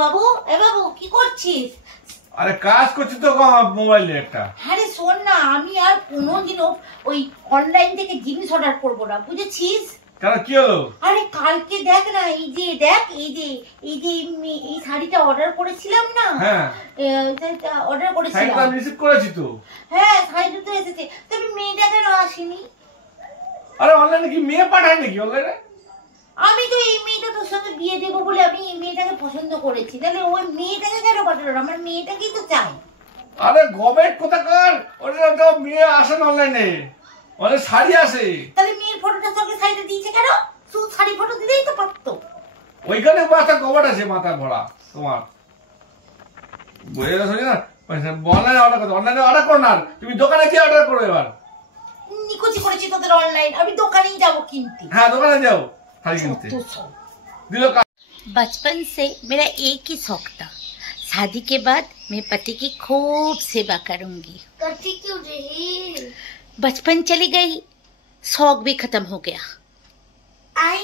বাবু, বাবু কি করছিস? আরে কাজ করছি তো মোবাইলে একটা। আরে শোন না, আমি আর কোনোদিনও ওই অনলাইন থেকে জিনিস অর্ডার করবো না, বুঝেছিস? কেন, কি হলো? আরে কালকে দেখ না, এই যে দেখ, এই যে এই শাড়িটা অর্ডার করেছিলাম না। হ্যাঁ, অর্ডার করেছিলাম। শাড়িটা রিসিভ করেছি তো। হ্যাঁ, শাড়িটা তো এসেছে, তবে মেয়েটা কেন আসেনি? আরে অনলাইনে কি মেয়ে পাঠায় নাকি অনলাইনে? আমি তো এই মেয়েটা তোর সঙ্গে বিয়ে দেবো বলে আমি এই মেয়েটাকে পছন্দ করেছি, তাহলে ওই মেয়েটাকে কেন পাঠালো? আমার মেয়েটাকেই তো চাই। আরে গবেট কোথাকার, ওটা মেয়ে আসে না অনলাইনে, অনেক শাড়ি আসে। তাহলে মেয়ের ফটোটা তোকে শাড়িটা দিয়েছে কেন? শুধু শাড়ি ফটো দিলেই তো পারতো। ওইখানে মাথা গবেট আছে, মাথা ভরা তোমার। বুঝে গেছো না? অনলাইনে অর্ডার করো, অনলাইনে অর্ডার করো না, তুমি দোকানে গিয়ে অর্ডার করো। এবার নিকুচি করেছি তোদের অনলাইন, আমি দোকানেই যাবো কিনতে। হ্যাঁ, দোকানে যাও শাড়ি কিনতে। दिलो का बचपन से मेरा एक ही शौक था, शादी के बाद मैं पति की खूब सेवा करूंगी। करती क्यों रही? बचपन चली गई, शौक भी खत्म हो गया। आई